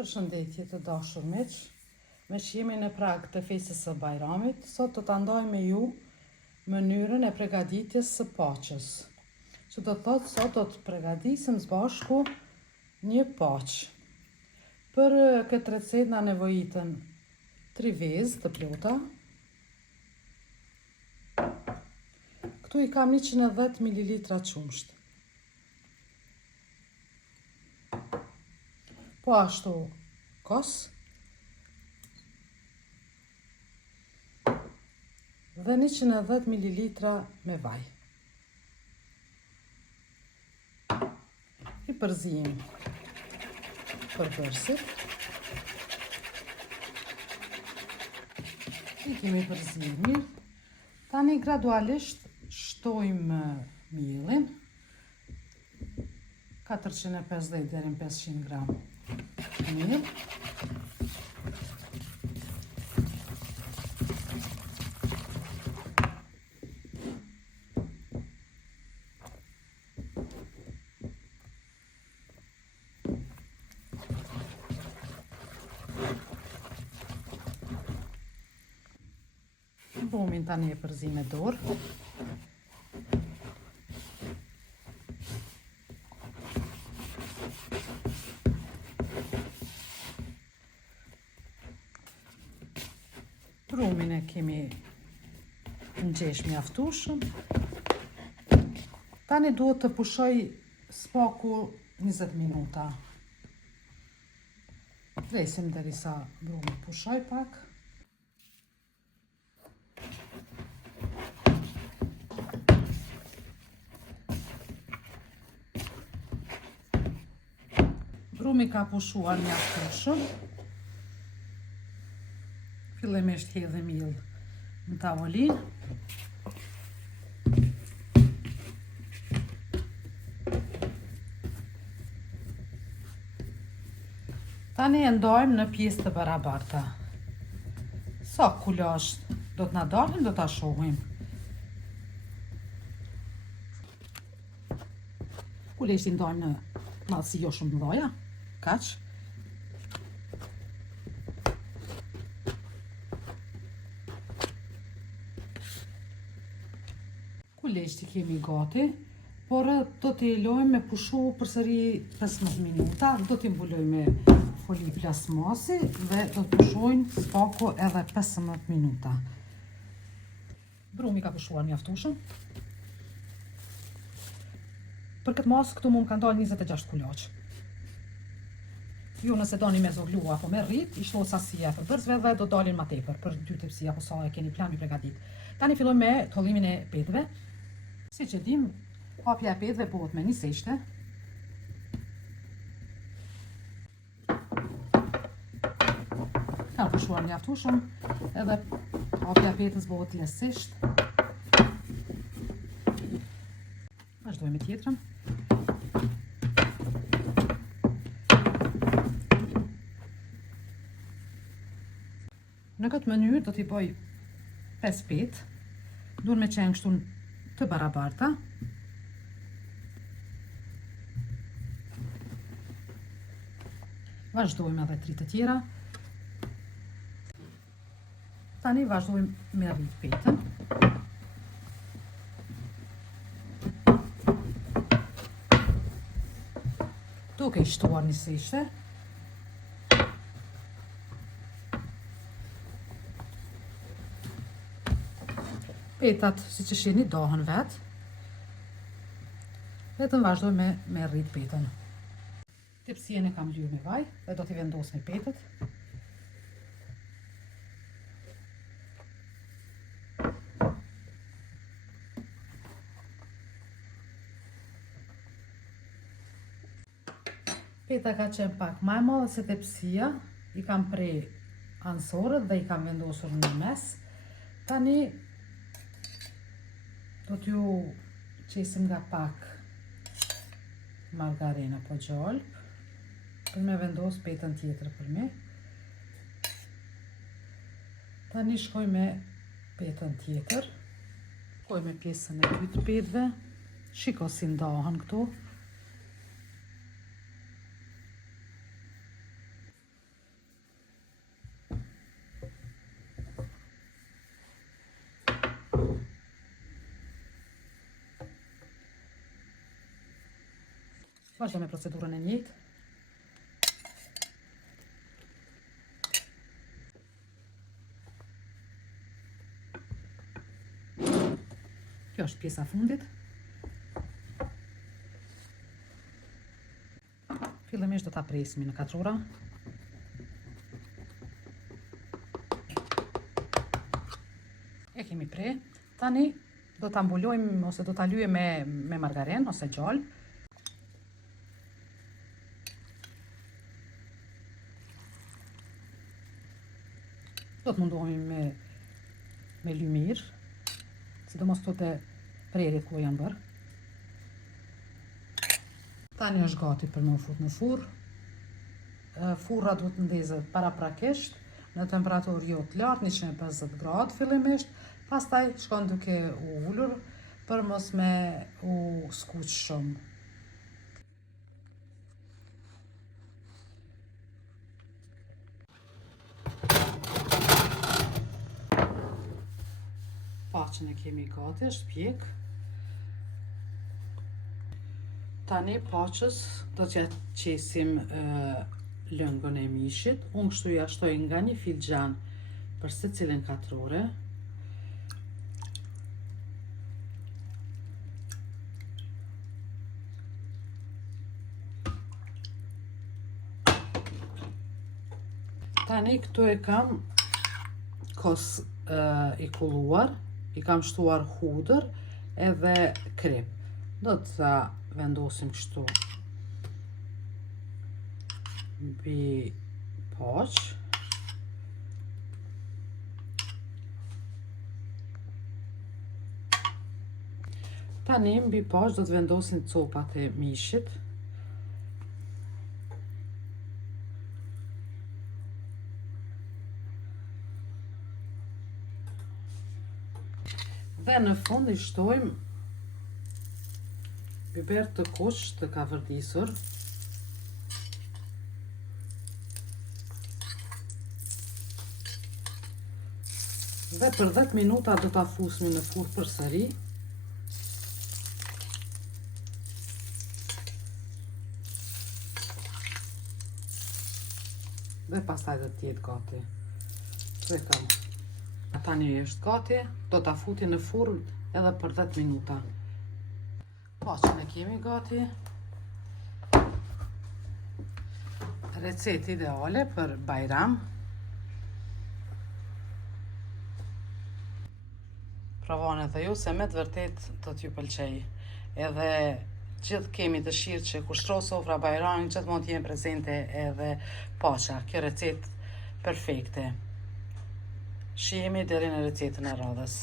Përshëndetje të dashur miq, me që jemi në prag të festës së Bajramit, sot do të ndaj me ju mënyrën e pregaditjes së paqës. Që do të thotë sot do të pregadisim së bashku një paqë. Për këtë recet na nevojitën 3 vezë të plota. Këtu i kam 110 ml qumsht. Po ashtu kos dhe 110 ml me vaj. I përzijim përbërësit. I kemi përzijim mirë. Tani gradualisht shtojmë mielin 450 deri në 500 gram miell. Brumin tani e përzim me dorë. Brumin e kemi në gjesh mjaftueshëm. Tani duhet të pushoj spaku 20 minuta. Presim derisa brumi pushoj pak. Brumi ka pushuar mjaftueshëm. Fillimisht hedhem miell në tavolinë. Tani e ndajmë në pjesë të barabarta. Sa kulash do të na dalin, do ta shohim. Kuleshtin ndajmë në mallësi jo shumë të mëdha, kaq. Kuleshti kemi gati, por do t'i lojmë me pushu përsëri 15 minuta. Do t'i mbulojmë me foli plasmasi dhe do të pushojnë spaku edhe 15 minuta. Brumi ka pushuar mjaftueshëm. Për këtë masë këtu mund ka dalë 26 kulaç. Ju nëse doni me zoglu apo me rrit, i shtohet sasia e përbërësve dhe do dalin ma tepër për 2 tepsi apo sa e keni plan mi pregadit. Tani fillojmë me tollimin e petëve. Si që dim, hapja e petëve bëhet me një seshte. Ka pushuar mjaftueshëm, edhe hapja e petës bëhet lesisht. Vazhdojmë me tjetrën. Në këtë mënyrë do t'i bëj 5 petë. Duhen me qenë kështu të barabarta. Vazhdojmë edhe 3 të tjera. Tani vazhdojmë me rrit petën. Duke i shtuar një seshte. Petat, si që shihni, dohen vetë. Vetëm vazhdoj me rrit petën. Tepsien e kam lyer me vaj dhe do t'i vendos me petët. Peta ka qenë pak më e madhe se tepsia. I kam prej ansorët dhe i kam vendosur në mes. Tani do t'ju qesim nga pak margarin apo gjalp për me vendos petën tjetër për me. Tani shkoj me petën tjetër. Shkoj me pjesën e dytë petëve. Shiko si ndahen këtu. Vazhdo me procedurën e njëjtë. Kjo është pjesa fundit. Fillimisht do ta presmi në katrora. E kemi pre. Tani do ta mbulojmë ose do ta lyejmë me margarin ose gjallë. Do të mundohemi me ly mirë, sidomos këto te prerjet ku janë bërë. Tani është gati për me u fut në furr. Furra duhet të ndezet paraprakisht në temperaturë jo të lartë, 150 gradë fillimisht, pastaj shkon duke u ulur për mos me u skuq shumë. Paqen e kemi gati, është pjek. Tani paqës do t'ja qesim lëngën e mishit. Unë kështu ja shtoj nga 1 filxhan për secilën katrore. Tani këtu e kam kos i kulluar, i kam shtuar hudër edhe krip. Do të vendosim kështu mbi paqë. Tani mbi paqë do të vendosim copat e mishit. Dhe në fund i shtojmë biber të kuq të kavërdisur. Dhe për 10 minuta do ta fusmi në furrë përsëri. Dhe pastaj do të jetë gati. Këtu e kam. Tani është gati, do ta futi në furrë edhe për 10 minuta. Paqen e kemi gati. Recetë ideale për Bajram. Provoni edhe ju se me të vërtet do t'ju pëlqej. Edhe gjithë kemi dëshirë që kur shtrohet sofra Bajramit gjithmonë të jenë prezente edhe paqja. Kjo recetë perfekte. Shihemi deri në recetën e radhës.